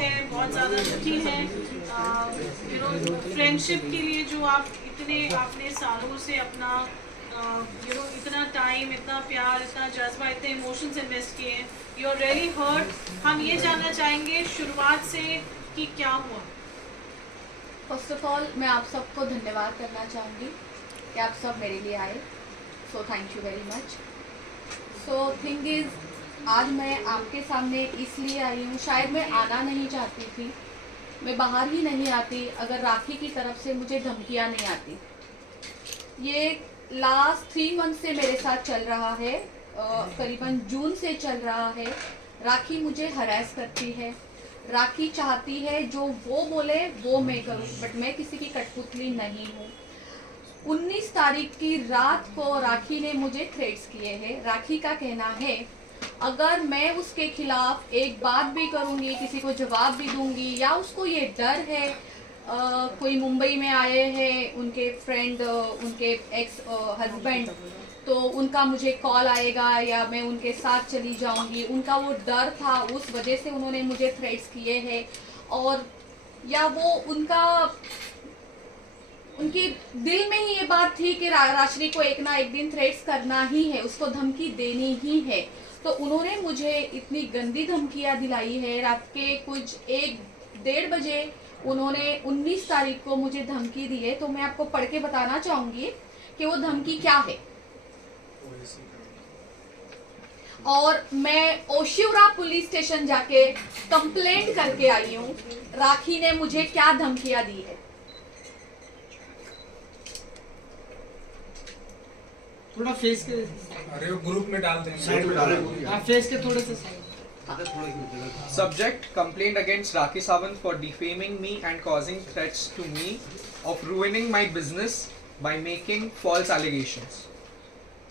हैं, बहुत ज़्यादा दुखी हैं। फ्रेंडशिप के लिए जो आपने सालों से अपना इतना टाइम, इतना प्यार, इतना जज्बा, इतने इमोशंस इन्वेस्ट किए हैं, यू आर रियली हर्ट। हम ये जानना चाहेंगे शुरुआत से कि क्या हुआ। फर्स्ट ऑफ ऑल मैं आप सबको धन्यवाद करना चाहूँगी कि आप सब मेरे लिए आए, so thank you very much. So thing is, आज मैं आपके सामने इसलिए आई हूँ, शायद मैं आना नहीं चाहती थी, मैं बाहर ही नहीं आती अगर राखी की तरफ से मुझे धमकियाँ नहीं आती। ये लास्ट 3 मंथ से मेरे साथ चल रहा है, करीबन जून से चल रहा है। राखी मुझे हरास करती है, राखी चाहती है जो वो बोले वो मैं करूं, बट मैं किसी की कठपुतली नहीं हूँ। 19 तारीख की रात को राखी ने मुझे थ्रेट्स किए हैं। राखी का कहना है अगर मैं उसके खिलाफ एक बात भी करूंगी, किसी को जवाब भी दूंगी, या उसको ये डर है, कोई मुंबई में आए हैं उनके फ्रेंड, उनके एक्स हस्बैंड, तो उनका मुझे कॉल आएगा या मैं उनके साथ चली जाऊंगी, उनका वो डर था, उस वजह से उन्होंने मुझे थ्रेट्स किए हैं। और या वो उनके दिल में ही ये बात थी कि राशि को एक ना एक दिन थ्रेट्स करना ही है, उसको धमकी देनी ही है। तो उन्होंने मुझे इतनी गंदी धमकियां दिलाई है। रात के कुछ 1-1:30 बजे उन्होंने 19 तारीख को मुझे धमकी दी है। तो मैं आपको पढ़ के बताना चाहूंगी कि वो धमकी क्या है। और मैं ओशिवरा पुलिस स्टेशन जाके कंप्लेंट करके आई हूँ, राखी ने मुझे क्या धमकियां दी है। थोड़ा फेस के, अरे वो ग्रुप में डाल देंगे, साइड में डालेंगे, आप फेस के थोड़े से side. Subject: complaint against Rakhi Sawant for defaming me and causing threats to me of ruining my business by making false allegations.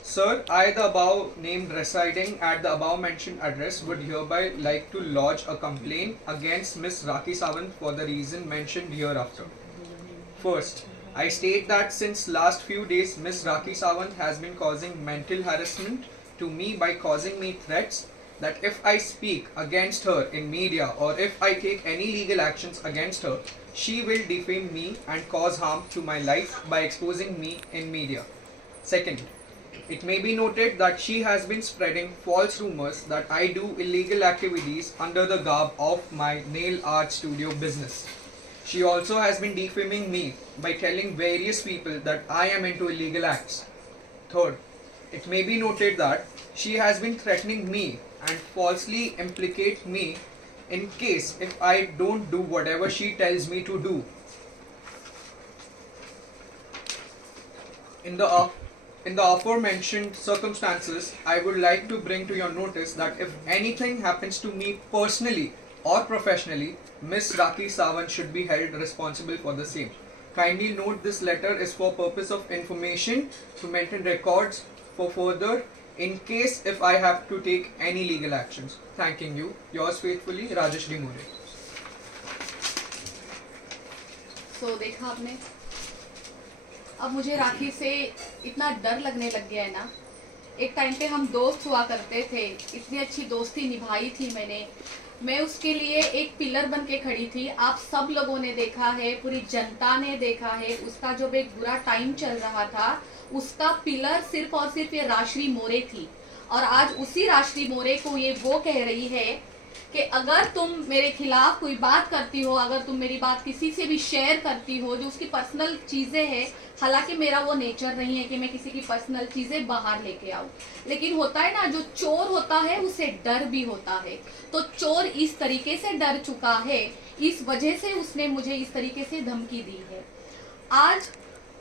Sir, I, the above named, residing at the above mentioned address, would hereby like to lodge a complaint against Miss Rakhi Sawant for the reason mentioned hereafter. First, I state that since last few days, Miss Rakhi Sawant has been causing mental harassment to me by causing me threats that if I speak against her in media or if I take any legal actions against her, she will defame me and cause harm to my life by exposing me in media. Second, it may be noted that she has been spreading false rumors that I do illegal activities under the garb of my nail art studio business. She also has been defaming me by telling various people that I am into illegal acts. Third, it may be noted that she has been threatening me and falsely implicate me in case if I don't do whatever she tells me to do. In the aforementioned circumstances, I would like to bring to your notice that if anything happens to me personally or professionally, Miss Rakhi Sawant should be held responsible for the same. Kindly note this letter is for purpose of information to maintain records for further in case if I have to take any legal actions. Thanking you. Yours faithfully, Rajesh D. More. So देखा आपने, अब मुझे राखी से इतना डर लगने लग गया है ना। एक टाइम पे हम दोस्त हुआ करते थे, इतनी अच्छी दोस्ती निभाई थी मैं उसके लिए एक पिलर बन के खड़ी थी। आप सब लोगों ने देखा है, पूरी जनता ने देखा है, उसका जब एक बुरा टाइम चल रहा था उसका पिलर सिर्फ और सिर्फ ये राशि मोरे थी। और आज उसी राशि मोरे को ये वो कह रही है कि अगर तुम मेरे खिलाफ कोई बात करती हो, अगर तुम मेरी बात किसी से भी शेयर करती हो जो उसकी पर्सनल चीजें हैं, हालांकि मेरा वो नेचर नहीं है कि मैं किसी की पर्सनल चीजें बाहर लेके आऊं, लेकिन होता है ना, जो चोर होता है उसे डर भी होता है। तो चोर इस तरीके से डर चुका है, इस वजह से उसने मुझे इस तरीके से धमकी दी है। आज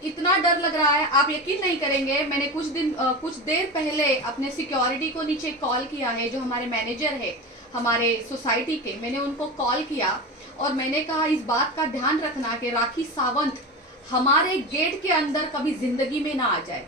इतना डर लग रहा है, आप यकीन नहीं करेंगे, मैंने कुछ देर पहले अपने सिक्योरिटी को नीचे कॉल किया है, जो हमारे मैनेजर है हमारे सोसाइटी के, मैंने उनको कॉल किया और मैंने कहा इस बात का ध्यान रखना कि राखी सावंत हमारे गेट के अंदर कभी जिंदगी में ना आ जाए।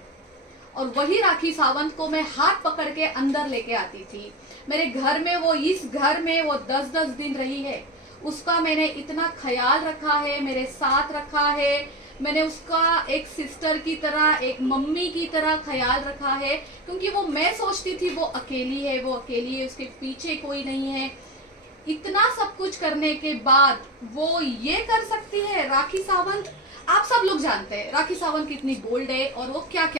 और वही राखी सावंत को मैं हाथ पकड़ के अंदर लेके आती थी। मेरे घर में वो, इस घर में वो 10-10 दिन रही है, उसका मैंने इतना ख्याल रखा है, मेरे साथ रखा है, मैंने उसका एक सिस्टर की तरह, एक मम्मी की तरह ख्याल रखा है, क्योंकि वो, मैं सोचती थी वो अकेली है, उसके पीछे कोई नहीं है। इतना सब कुछ करने के बाद वो ये कर सकती है? राखी सावंत, आप सब लोग जानते हैं राखी सावंत कितनी बोल्ड है और वो क्या क्या